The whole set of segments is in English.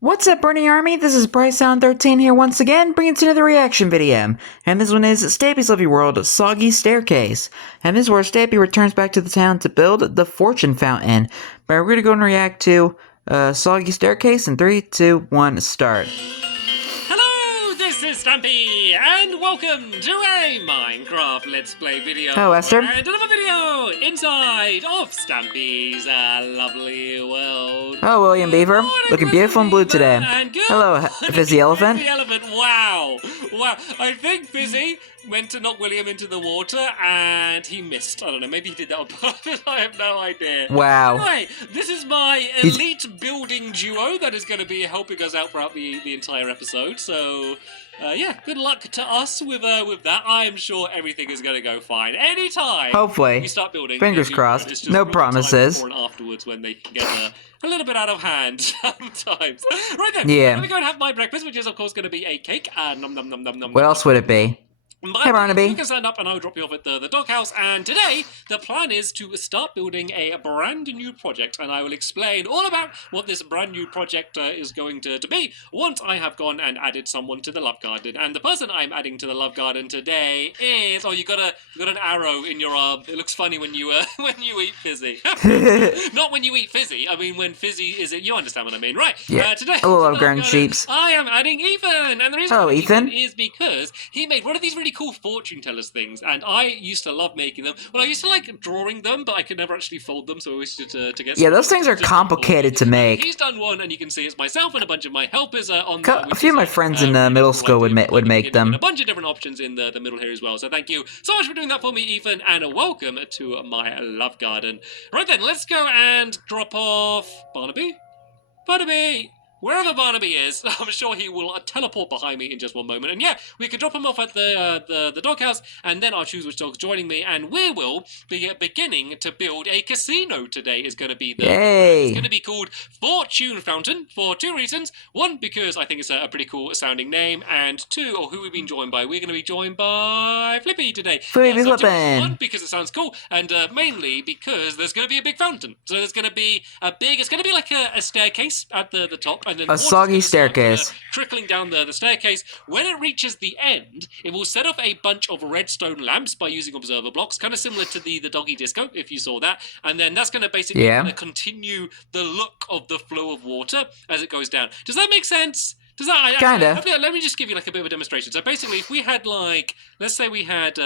What's up, Burning Army? This is BryceAllen13 here once again, bringing to another reaction video. And this one is Stampy's Lovely World, Soggy Staircase. And this is where Stampy returns back to the town to build the fortune fountain. But we're gonna go and react to Soggy Staircase in 3, 2, 1, start. Hello, this is Stampy, and welcome to a Minecraft Let's Play video. Hello, Esther. And another video inside of Stampy's lovely world. Hello, William Beaver. Looking beautiful in blue today. Hello, Fizzy Elephant. Fizzy Elephant, wow. Wow, I think Fizzy went to knock William into the water and he missed. I don't know, maybe he did that on purpose. I have no idea. Wow. Anyway, this is my elite building duo that is going to be helping us out throughout the entire episode. So, yeah, good luck to us with that. I am sure everything is going to go fine. Anytime Hopefully. we start building. Fingers crossed. It's just No time promises. before and afterwards when they can get a little bit out of hand sometimes. Right then, Yeah. let me go and have my breakfast, which is of course going to be a cake. Nom nom nom nom nom. What else would it be? Hey, Barnaby. You can stand up and I'll drop you off at the doghouse. And today, the plan is to start building a brand new project. And I will explain all about what this brand new project is going to be once I have gone and added someone to the love garden. And the person I'm adding to the love garden today is... Oh, you got an arrow in your arm. It looks funny when you eat Fizzy. Not when you eat Fizzy. I mean, when Fizzy is... You understand what I mean, right? Yeah. Today, Hello, love garden sheeps. I am adding Ethan. And the reason Hello, I'm adding Ethan. is because he made one of these really cool fortune tellers things, and I used to love making them. Well, I used to like drawing them, but I could never actually fold them, so I always used to get... Yeah, those things are complicated to make. He's done one, and you can see it's myself and a bunch of my helpers on A few of my friends in middle school would make them. A bunch of different options in the middle here as well, so thank you so much for doing that for me, Ethan, and welcome to my love garden. Right then, let's go and drop off... Barnaby? Barnaby! Wherever Barnaby is, I'm sure he will teleport behind me in just one moment. And yeah, we can drop him off at the doghouse, and then I'll choose which dog's joining me, and we will be beginning to build a casino today. Is going to be It's going to be called Fortune Fountain for two reasons. One, because I think it's a pretty cool sounding name, and two, or who we've been joined by. We're going to be joined by Flippy today. Flippy. One, because it sounds cool, and mainly because there's going to be a big fountain. So there's going to be it's going to be like a staircase at the top. And then a soggy staircase. Trickling down the staircase. When it reaches the end, it will set off a bunch of redstone lamps by using observer blocks, kind of similar to the doggy disco, if you saw that. And then that's going to basically continue the look of the flow of water as it goes down. Does that make sense? Does that kinda? Let me just give you like a bit of a demonstration. So basically, if we had like, let's say we had.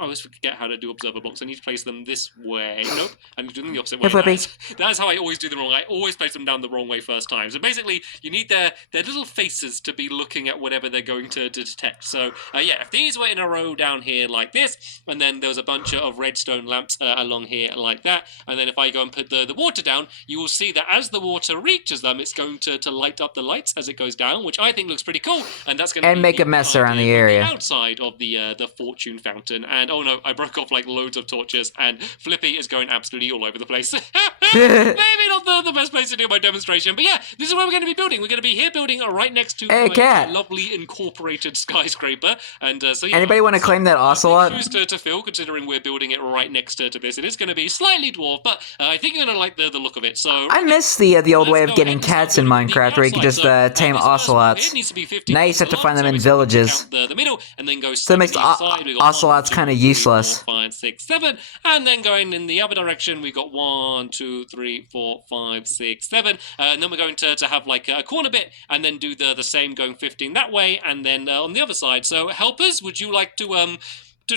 I always forget how to do observer blocks. I need to place them this way. Nope, I'm doing them the opposite way. That's how I always do them wrong. I always place them down the wrong way first time. So basically, you need their little faces to be looking at whatever they're going to detect. So yeah, if these were in a row down here like this, and then there was a bunch of redstone lamps along here like that, and then if I go and put the water down, you will see that as the water reaches them, it's going to light up the lights as it goes down, which I think looks pretty cool. And that's going to make a mess around the area outside of the fortune fountain. And oh no, I broke off like loads of torches, and Flippy is going absolutely all over the place. Maybe not the best place to do my demonstration, but yeah, this is where we're going to be building. We're going to be here building right next to a lovely incorporated skyscraper. And so yeah, anybody want to claim that ocelot? Choose to fill, considering we're building it right next to this. It is going to be slightly dwarf, but I think you're going to like the look of it. So I miss the old way of getting cats in Minecraft, where you could just tame ocelots. Now you just have to find them in villages. The middle, and then go so it makes ocelots kind of useless. 5, 6, 7, and then going in the other direction, we got 1, 2, 3, 4, 5, 6, 7, and then we're going to have like a corner bit, and then do the same going 15 that way, and then on the other side. So helpers, would you like to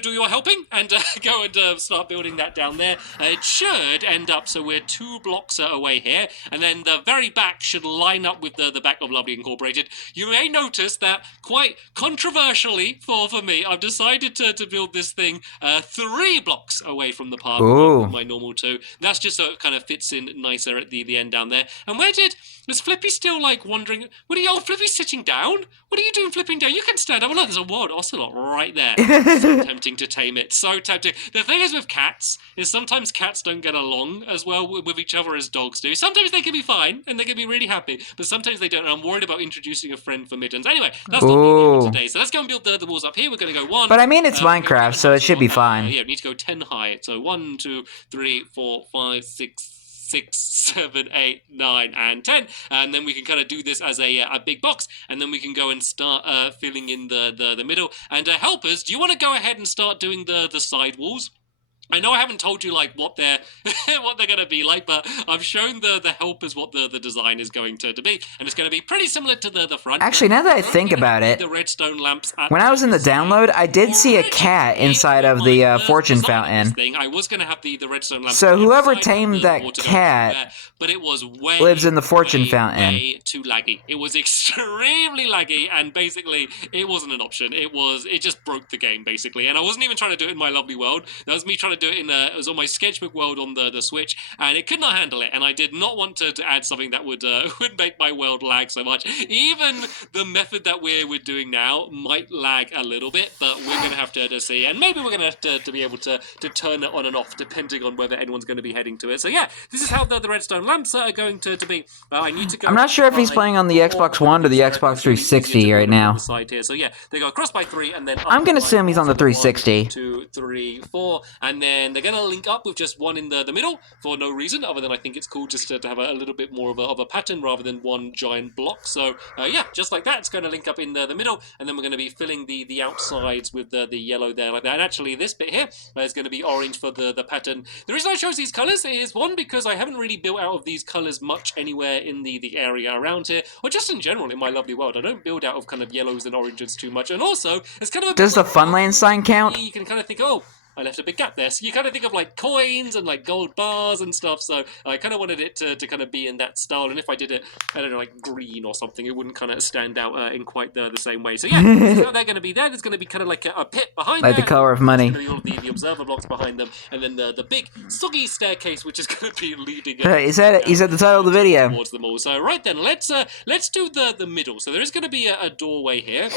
do your helping and go and start building that down there? It should end up so we're 2 blocks away here, and then the very back should line up with the back of Lovely Incorporated. You may notice that quite controversially for me, I've decided to build this thing 3 blocks away from the park from my normal 2. That's just so it kind of fits in nicer at the end down there. And is Flippy still like wandering? Flippy's sitting down? What are you doing flipping down? You can stand up. Oh, look, there's a wild ocelot right there. So tempting to tame it. So tempting. The thing is with cats, is sometimes cats don't get along as well with each other as dogs do. Sometimes they can be fine, and they can be really happy, but sometimes they don't, and I'm worried about introducing a friend for Mittens. Anyway, that's not the today. So let's go and build the walls up here. We're going to go 1. But I mean, it's Minecraft, so it should be fine. Yeah, we need to go 10 high. So 1, 2, 3, 4, 5, 6, 6, 7, 8, 9, and 10. And then we can kind of do this as a big box, and then we can go and start filling in the middle. And helpers, do you want to go ahead and start doing the side walls? I know I haven't told you like what they're what they're going to be like, but I've shown the helpers what the design is going to be, and it's going to be pretty similar to the front. Actually, now that I think about it, the redstone lamps when I was in the download, I did see a cat inside of the fortune fountain. I was going to have the redstone lamps. So whoever tamed that cat but it was lives in the fortune fountain. Way too laggy. It was extremely laggy, and basically it wasn't an option. It just broke the game basically, and I wasn't even trying to do it in my lovely world. That was me trying to do it in it was on my sketchbook world on the Switch, and it could not handle it, and I did not want to add something that would would make my world lag so much. Even the method that we're doing now might lag a little bit, but we're gonna have to see, and maybe we're gonna have to be able to turn it on and off depending on whether anyone's going to be heading to it. So yeah, this is how the redstone lamps are going to be. I need to go. I'm not sure if he's playing on the Xbox One or the Xbox 360 right now. Side here. So yeah, they go across by 3, and then I'm gonna assume he's on the 360. 1, 2, 3, 4, and then they're gonna link up with just one in the middle for no reason other than I think it's cool just to have a little bit more of a pattern rather than one giant block. So yeah, just like that, it's going to link up in the middle, and then we're going to be filling the outsides with the yellow there like that. And actually, this bit here is going to be orange for the pattern. The reason I chose these colours is one, because I haven't really built out of these colours much anywhere in the area around here, or just in general in my lovely world. I don't build out of kind of yellows and oranges too much, and also it's kind of a Does the Funland sign count? You can kind of think, oh, I left a big gap there. So you kind of think of like coins and like gold bars and stuff. So I kind of wanted it to kind of be in that style. And if I did it, I don't know, like green or something, it wouldn't kind of stand out in quite the same way. So yeah, this is how they're going to be there. There's going to be kind of like a pit behind like there. The color of money. There's going to be all of the observer blocks behind them. And then the big soggy staircase, which is going to be leading He said the title of the video. Towards them all. So right then, let's do the middle. So there is going to be a doorway here.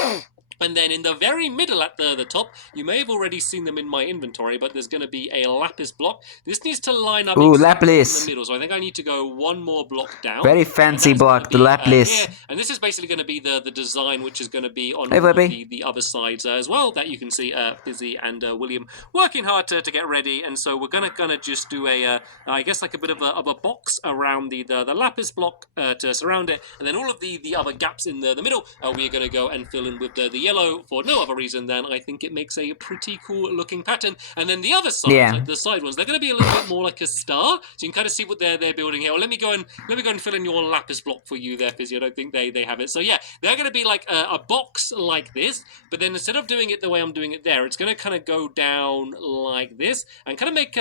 And then in the very middle at the top, you may have already seen them in my inventory, but there's going to be a lapis block. This needs to line up lapis. In the middle, so I think I need to go one more block down. Very fancy block, the lapis. And this is basically going to be the design, which is going to be on the other sides as well, that you can see Fizzy and William working hard to get ready. And so we're going to just do I guess like a bit of a box around the lapis block to surround it. And then all of the other gaps in the middle, we're going to go and fill in with the yellow for no other reason than I think it makes a pretty cool looking pattern. And then the other side, like the side ones, they're going to be a little bit more like a star, so you can kind of see what they're building here. Well, let me go and fill in your lapis block for you there, Fizzy. I don't think they have it. So yeah, they're going to be like a box like this, but then instead of doing it the way I'm doing it there, it's going to kind of go down like this and kind of make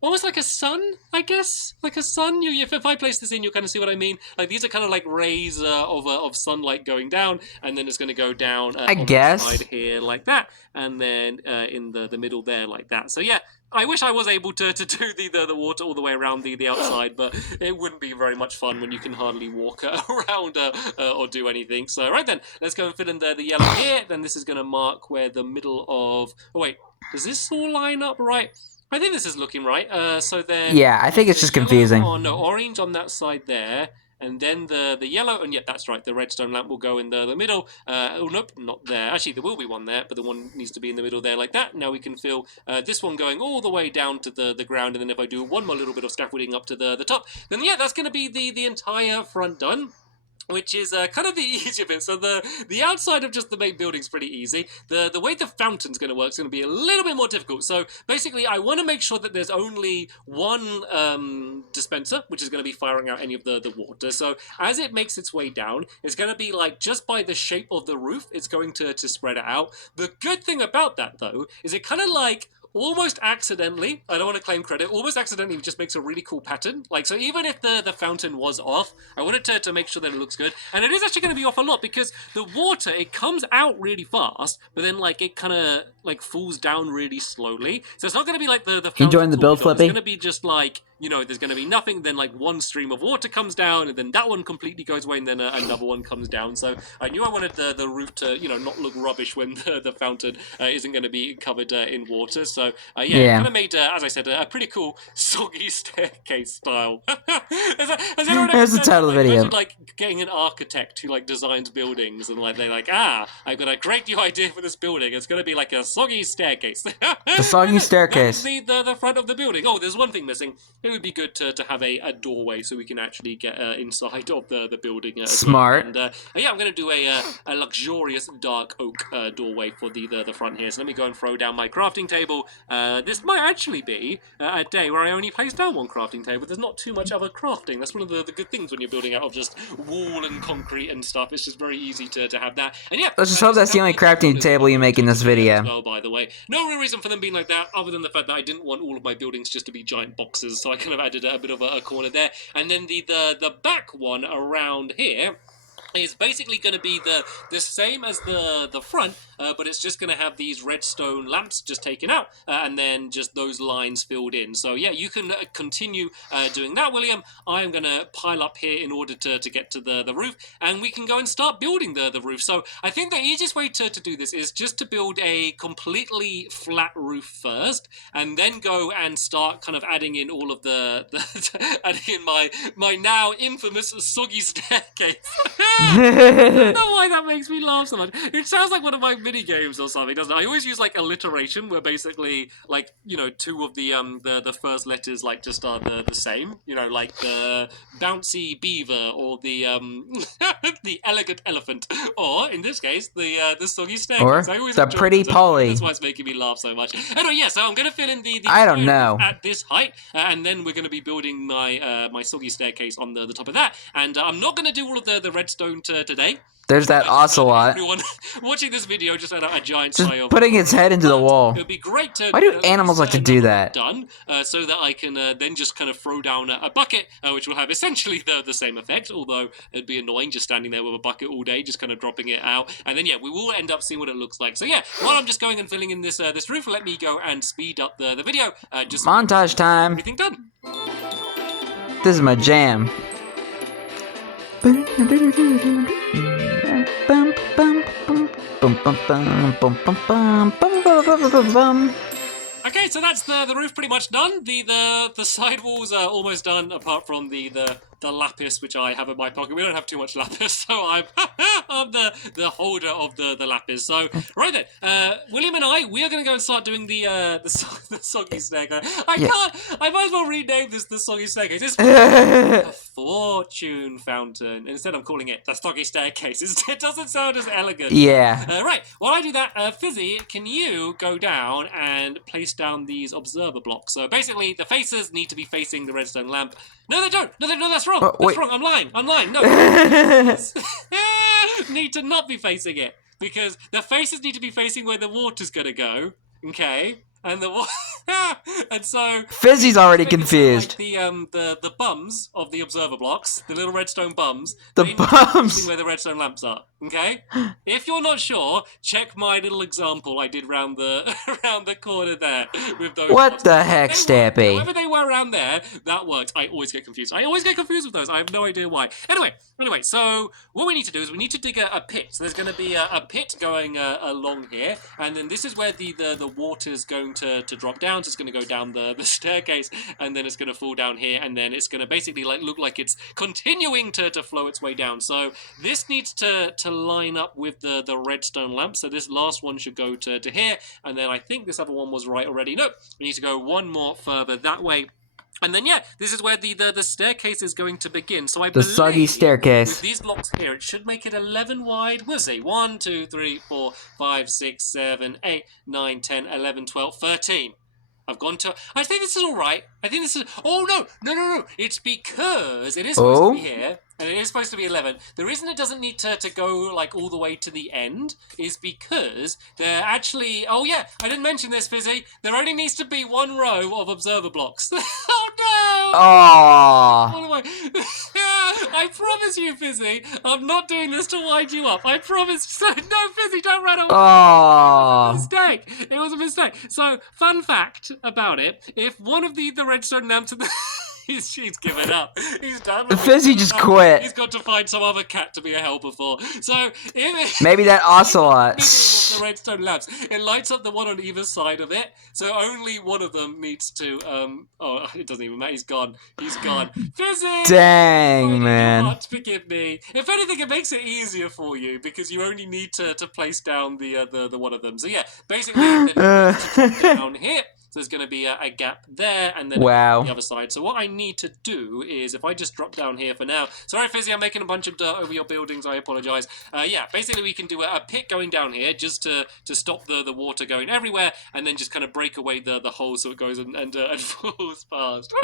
almost like a sun, I guess, like a sun. If I place this in, you'll kind of see what I mean. Like these are kind of like rays of sunlight going down, and then it's going to go down. I guess side here like that, and then in the middle there like that. So yeah, I wish I was able to do the water all the way around the outside, but it wouldn't be very much fun when you can hardly walk around or do anything. So right then, let's go and fill in the yellow here. Then this is going to mark where the middle of... Oh wait, does this all line up right? I think this is looking right. So then... Yeah, I think it's just confusing. No, orange on that side there. And then the yellow, and yeah, that's right, the redstone lamp will go in the middle. Oh, nope, not there. Actually, there will be one there, but the one needs to be in the middle there like that. Now we can fill this one going all the way down to the ground, and then if I do one more little bit of scaffolding up to the top, then yeah, that's going to be the entire front done. Which is kind of the easier bit. So the outside of just the main building is pretty easy. The way the fountain's going to work is going to be a little bit more difficult. So basically, I want to make sure that there's only one dispenser, which is going to be firing out any of the water. So as it makes its way down, it's going to be like just by the shape of the roof, it's going to spread it out. The good thing about that, though, is it kind of like... almost accidentally, I don't want to claim credit, almost accidentally just makes a really cool pattern. Like, so even if the fountain was off, I wanted to make sure that it looks good. And it is actually going to be off a lot because the water, it comes out really fast, but then, like, it kind of, like, falls down really slowly. So it's not going to be like the fountain. Enjoying the build, Flippy? It's going to be just like, you know, there's going to be nothing, then, like, one stream of water comes down, and then that one completely goes away, and then another one comes down. So I knew I wanted the roof to, you know, not look rubbish when the fountain isn't going to be covered in water. So, yeah. Kind of made, as I said, a pretty cool soggy staircase style. There's the title of the video. Imagine, like, getting an architect who, like, designs buildings, and, like, they're like, I've got a great new idea for this building. It's going to be like a soggy staircase. The soggy staircase. The front of the building. Oh, there's one thing missing. it would be good to have a doorway so we can actually get inside of the building. Smart. And yeah, I'm going to do a luxurious dark oak doorway for the front here. So let me go and throw down my crafting table. This might actually be a day where I only place down one crafting table. There's not too much other crafting. That's one of the good things when you're building out of just wall and concrete and stuff. It's just very easy to have that. And yeah, Let's just hope that's the only crafting table you make in this video. Well, by the way, no real reason for them being like that, other than the fact that I didn't want all of my buildings just to be giant boxes, so I kind of added a bit of a corner there. And then the back one around here is basically going to be the same as the front, but it's just going to have these redstone lamps just taken out, and then just those lines filled in. So yeah, you can continue doing that, William. I am going to pile up here in order to get to the roof, and we can go and start building the roof. So I think the easiest way to do this is just to build a completely flat roof first, and then go and start kind of adding in all of adding in my now infamous soggy staircase. I don't know why that makes me laugh so much. It sounds like one of my mini games or something, doesn't it? I always use like alliteration, where basically like, you know, two of the first letters like just are the same. You know, like the bouncy beaver or the the elegant elephant, or in this case the soggy staircase. Or I always the enjoy pretty that. Polly. That's why it's making me laugh so much. Anyway, yeah. So I'm gonna fill in the I don't know. at this height, and then we're gonna be building my my soggy staircase on the top of that. And I'm not gonna do all of the redstone today. There's that ocelot. Everyone watching this video just had a giant Just sigh of putting its head into the wall. It would be great to. Why do animals like to do that? Done, so that I can then just kind of throw down a bucket, which will have essentially the same effect. Although it'd be annoying just standing there with a bucket all day, just kind of dropping it out, and then yeah, we will end up seeing what it looks like. So yeah, while I'm just going and filling in this roof, let me go and speed up the video. Just Montage time. everything done. This is my jam. Okay, so that's the roof pretty much done. The sidewalls are almost done, apart from the lapis, which I have in my pocket. We don't have too much lapis, so I'm the holder of the lapis. So right then, William and we are going to go and start doing the soggy staircase. I might as well rename this the soggy staircase. It's a fortune fountain. Instead, I'm calling it the soggy staircase. It doesn't sound as elegant. Yeah. Right. While I do that, Fizzy, can you go down and place down these observer blocks? So basically, the faces need to be facing the redstone lamp. No, they don't. No, that's wrong. That's wrong. I'm lying. No. Need to not be facing it, because the faces need to be facing where the water's gonna go. Okay. And and so Fizzy's already confused. Like the bums of the observer blocks, the little redstone bums. The bums where the redstone lamps are. Okay. If you're not sure, check my little example I did round the corner there with those. What the heck, Stampy? Whoever they were around there, that worked. I always get confused. With those. I have no idea why. Anyway. So what we need to do is we need to dig a pit. So there's going to be a pit going along here, and then this is where the water's going to drop down. So it's going to go down the staircase, and then it's going to fall down here, and then it's going to basically look like it's continuing to flow its way down. So this needs to line up with the redstone lamp. So this last one should go to here, and then I think this other one was right already. No, we need to go one more further that way. And then, yeah, this is where the staircase is going to begin. So I believe the soggy staircase. With these blocks here, it should make it 11 wide. We'll see. 1, 2, 3, 4, 5, 6, 7, 8, 9, 10, 11, 12, 13. I've gone to... I think this is all right. I think this is... Oh, no. It's because it is supposed to be here, and it is supposed to be 11. The reason it doesn't need to go, like, all the way to the end is because there actually... Oh, yeah, I didn't mention this, Fizzy. There only needs to be one row of observer blocks. Oh, no! Aww. What am I... I promise you, Fizzy, I'm not doing this to wind you up. I promise. No, Fizzy, don't run away. Aww. It was a mistake. So, fun fact about it, if one of the redstone lamps in the... He's given up. He's done. Fizzy just quit. He's got to find some other cat to be a helper for. So maybe that ocelot. The redstone lamps. It lights up the one on either side of it. So only one of them needs to. Oh, it doesn't even matter. He's gone. Fizzy. Dang, man. Forgive me. If anything, it makes it easier for you because you only need to place down the one of them. So yeah, basically, then down here. So there's going to be a gap there, and then Wow. the other side. So what I need to do is, if I just drop down here for now. Sorry, Fizzy, I'm making a bunch of dirt over your buildings. I apologize. Yeah, basically we can do a pit going down here just to stop the water going everywhere, and then just kind of break away the hole so it goes and falls past.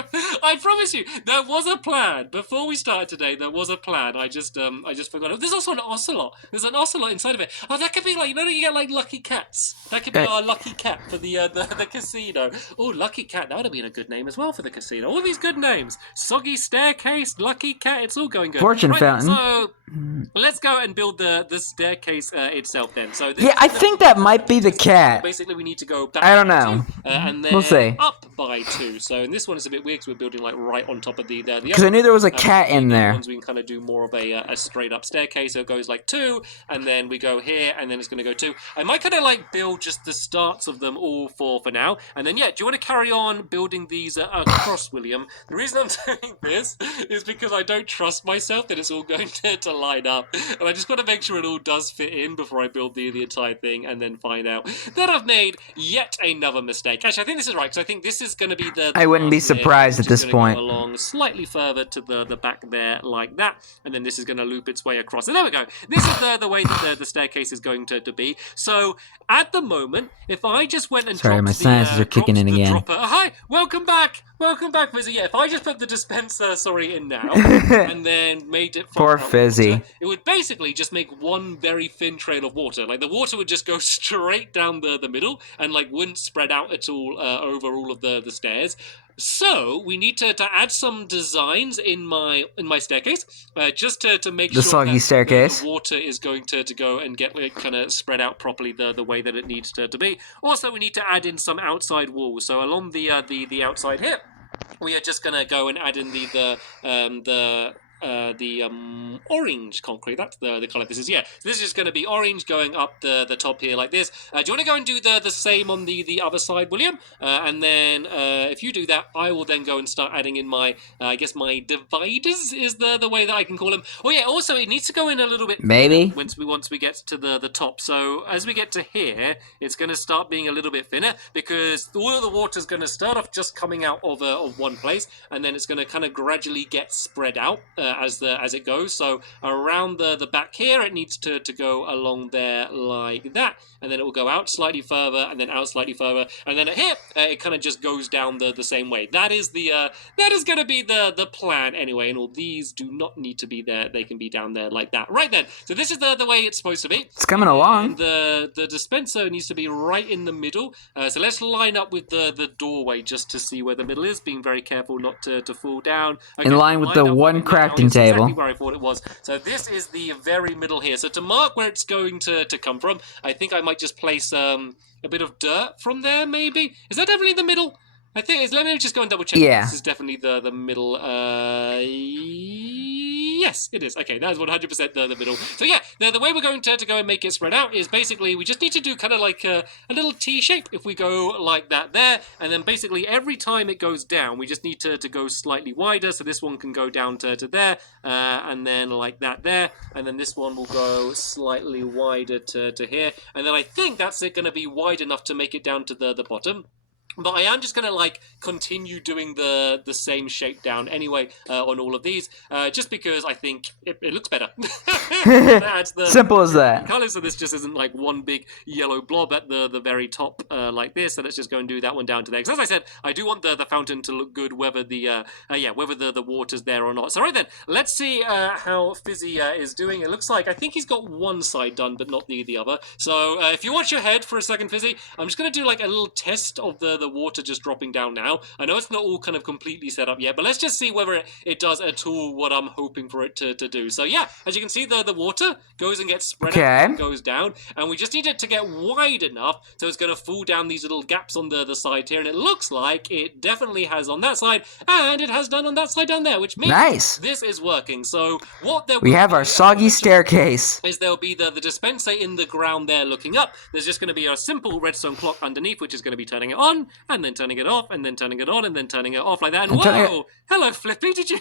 I promise you, there was a plan before we started today. There was a plan. I just forgot it. There's also an ocelot. There's an ocelot inside of it. Oh, that could be like, you know, you get like lucky cats. That could be our lucky cat for the casino. Oh, lucky cat. That would have been a good name as well for the casino. All these good names. Soggy staircase, lucky cat. It's all going good. Fortune fountain. So let's go and build the staircase itself then. So this I think that might be the cat. Basically, we need to go back. I don't know. And then We'll see. up by 2. So in this one, it's a bit weird because we're building like right on top of the Because I knew there was a cat in there. Ones we can kind of do more of a straight up staircase. So it goes like 2, and then we go here, and then it's going to go 2. I might kind of like build just the starts of them all for now, and then do you want to carry on building these across, William? The reason I'm doing this is because I don't trust myself that it's all going to line up, and I just got to make sure it all does fit in before I build the entire thing, and then find out that I've made yet another mistake. Actually, I think this is right, because I think this is going to be the I wouldn't be surprised at this point. Go along slightly further to the back there like that, and then this is going to loop its way across. And there we go. This is the way that the staircase is going to be. So at the moment, if I just went and Sorry, dropped my sinuses are kicking in again. Hi, welcome back, Fizzy. Yeah, if I just put the dispenser, in now, and then made it Poor Fizzy. water, it would basically just make one very thin trail of water. Like the water would just go straight down the middle and like wouldn't spread out at all over all of the stairs. So we need to add some designs in my staircase, just to make sure Soggy that staircase. the water is going to go and get kind of spread out properly the way that it needs to be. Also, we need to add in some outside walls. So along the outside here, we are just gonna go and add in the orange concrete. That's the colour this is. Yeah, so this is going to be orange going up the top here like this. Do you want to go and do the same on the other side, William? And then if you do that, I will then go and start adding in my I guess my dividers is the way that I can call them. Oh yeah, also it needs to go in a little bit Maybe. once we get to the top. So as we get to here, it's going to start being a little bit thinner because all of the water is going to start off just coming out of one place, and then it's going to kind of gradually get spread out as it goes. So around the back here, it needs to go along there like that, and then it will go out slightly further, and then out slightly further, and then at here it kind of just goes down the same way. That is going to be the plan anyway. And all these do not need to be there; they can be down there like that. Right then. So this is the way it's supposed to be. It's coming along. And the dispenser needs to be right in the middle. So let's line up with the doorway just to see where the middle is. Being very careful not to fall down. Okay, In line with the one crafting table. Exactly where I thought it was. So this is the very middle here. So to mark where it's going to come from, I think I might just place a bit of dirt from there, maybe. Is that definitely the middle? I think it's. Let me just go and double check. Yeah. This is definitely the middle. Yes, it is. Okay, that is 100% the middle. So yeah, the way we're going to go and make it spread out is basically we just need to do kind of like a little T shape if we go like that there, and then basically every time it goes down, we just need to go slightly wider. So this one can go down to there, and then like that there, and then this one will go slightly wider to here, and then I think that's it going to be wide enough to make it down to the bottom. But I am just going to, like, continue doing the same shape down anyway on all of these, just because I think it looks better. Simple as that. Colours, so this just isn't, like, one big yellow blob at the very top like this, so let's just go and do that one down to there. Because as I said, I do want the fountain to look good, whether the water's there or not. So right then, let's see how Fizzy is doing. It looks like, I think he's got one side done, but not the other. So if you watch your head for a second, Fizzy, I'm just going to do, like, a little test of the water just dropping down now. I know it's not all kind of completely set up yet, but let's just see whether it does at all what I'm hoping for it to do. So yeah, as you can see, the water goes and gets spread out and goes down, and we just need it to get wide enough so it's going to fall down these little gaps on the side here, and it looks like it definitely has on that side, and it has done on that side down there, which means this is working. So what we have our soggy staircase. Is there'll be the dispenser in the ground there looking up. There's just going to be a simple redstone clock underneath, which is going to be turning it on, and then turning it off, and then turning it on, and then turning it off like that. And whoa! Hello, Flippy. Did you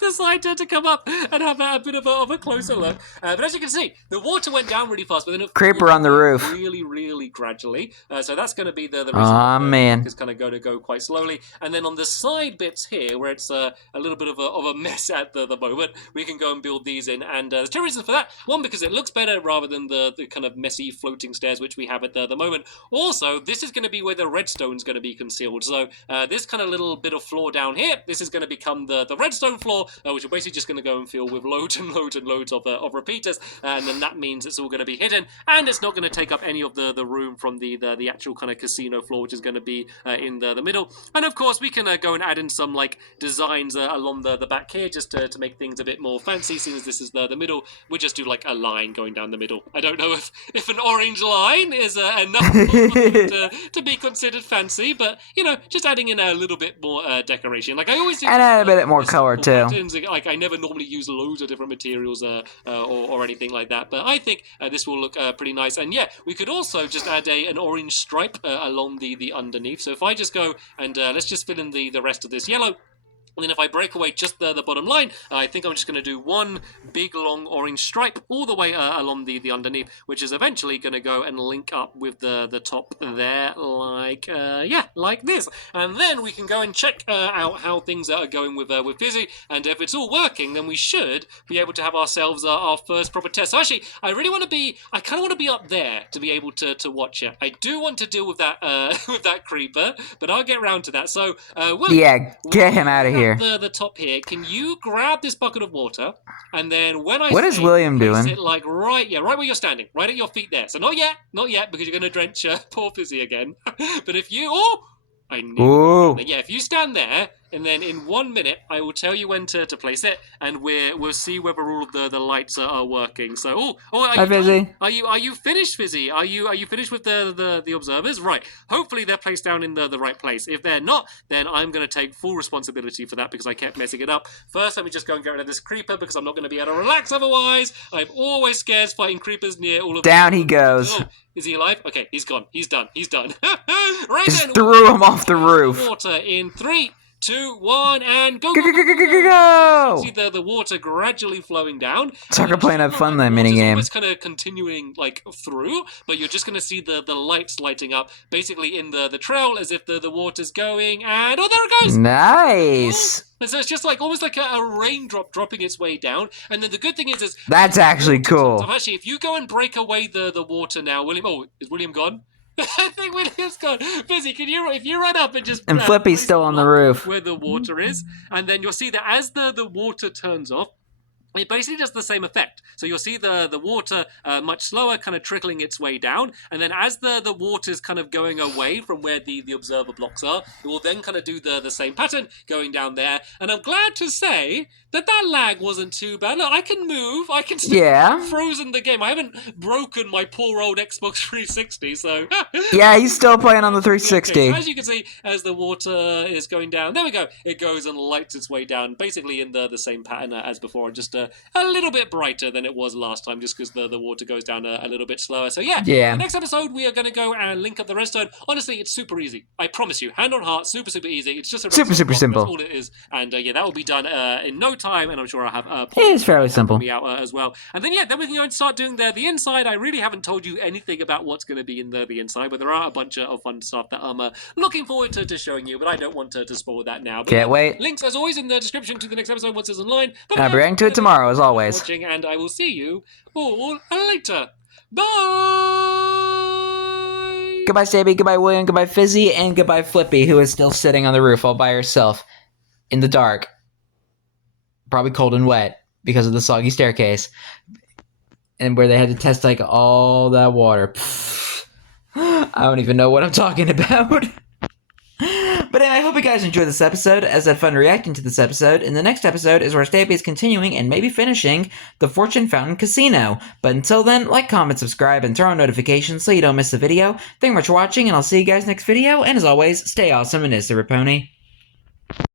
decide to come up and have a bit of a close closer look. But as you can see, the water went down really fast, but then it Creeper on the roof. really, really gradually. So that's going to be the reason Aw, man. is kind of going to go quite slowly. And then on the side bits here, where it's a little bit of a mess at the moment, we can go and build these in. And there's two reasons for that. One, because it looks better rather than the kind of messy floating stairs which we have at the moment. Also, this is going to be where the redstone's going to be concealed. So this kind of little bit of floor down here, this is going to become the redstone floor, which are basically just going to go and fill with loads and loads and loads of repeaters. And then that means it's all going to be hidden, and it's not going to take up any of the room from the actual kind of casino floor, which is going to be in the middle. And of course, we can go and add in some like designs along the back here just to make things a bit more fancy. Seeing as this is the middle, we just do like a line going down the middle. I don't know if an orange line is enough to be considered fancy, but you know, just adding in a little bit more decoration. Like I always do, and add a bit more color too. Patterns. Like I never normally use loads of different materials or anything like that, but I think this will look pretty nice. And yeah, we could also just add an orange stripe along the underneath. So if I just go and let's just fill in the rest of this yellow. And then if I break away just the bottom line, I think I'm just going to do one big long orange stripe all the way along the underneath, which is eventually going to go and link up with the top there, like like this. And then we can go and check out how things are going with Fizzy. And if it's all working, then we should be able to have ourselves our first proper test. So actually, I kind of want to be up there to be able to watch it. I do want to deal with that with that creeper, but I'll get around to that. So yeah, get him out of here. The top here, can you grab this bucket of water, and then when I what is William doing? It like right where you're standing, right at your feet there. So not yet, because you're going to drench poor Fizzy again. But if you, if you stand there, and then in 1 minute I will tell you when to place it, and we'll see whether all of the lights are working. So hi Fizzy. Are you finished, Fizzy? Are you finished with the observers? Right. Hopefully they're placed down in the right place. If they're not, then I'm going to take full responsibility for that because I kept messing it up. First, let me just go and get rid of this creeper because I'm not going to be able to relax otherwise. I'm always scared fighting creepers near all of down he goes. Oh, is he alive? Okay, he's gone. He's done. Right just then, threw him off the roof. Water in 3, 2, 1, and go! See the water gradually flowing down. Soccer playing have fun that minigame. It's kind of continuing like through, but you're just going to see the lights lighting up, basically in the trail as if the water's going. And there it goes! Nice. And so it's just like almost like a raindrop dropping its way down. And then the good thing is that's actually cool. So actually, if you go and break away the water now, William. Oh, is William gone? I think William's gone. Fizzy, if you run up and just... And Flippy's still on the roof. Where the water is, and then you'll see that as the water turns off, it basically does the same effect. So you'll see the water much slower, kind of trickling its way down. And then as the water's kind of going away from where the observer blocks are, it will then kind of do the same pattern going down there. And I'm glad to say that lag wasn't too bad. Look, I can move. I can still frozen the game. I haven't broken my poor old Xbox 360, so... yeah, he's still playing on the 360. Okay, so as you can see, as the water is going down, there we go. It goes and lights its way down, basically in the same pattern as before, just a little bit brighter than it was last time, just because the water goes down a little bit slower. So yeah, next episode we are going to go and link up the redstone. Honestly, it's super easy. I promise you, hand on heart, super easy. It's just a super simple. That's all it is, and that will be done in no time. And I'm sure I'll have it is fairly simple. Me out as well. And then then we can go and start doing the inside. I really haven't told you anything about what's going to be in the inside, but there are a bunch of fun stuff that I'm looking forward to showing you. But I don't want to spoil that now. But can't wait. Links as always in the description to the next episode once it's online. I'll be reacting to it tomorrow as always. Watching, and I will see you all later. Bye! Goodbye, Stampy, goodbye, William, goodbye, Fizzy, and goodbye, Flippy, who is still sitting on the roof all by herself in the dark. Probably cold and wet because of the soggy staircase. And where they had to test, like, all that water. I don't even know what I'm talking about. But anyway, I hope you guys enjoyed this episode, as I had fun reacting to this episode. And the next episode is where Stampy is continuing and maybe finishing the Fortune Fountain Casino. But until then, like, comment, subscribe, and turn on notifications so you don't miss a video. Thank you much for watching, and I'll see you guys next video. And as always, stay awesome and is the Raponi.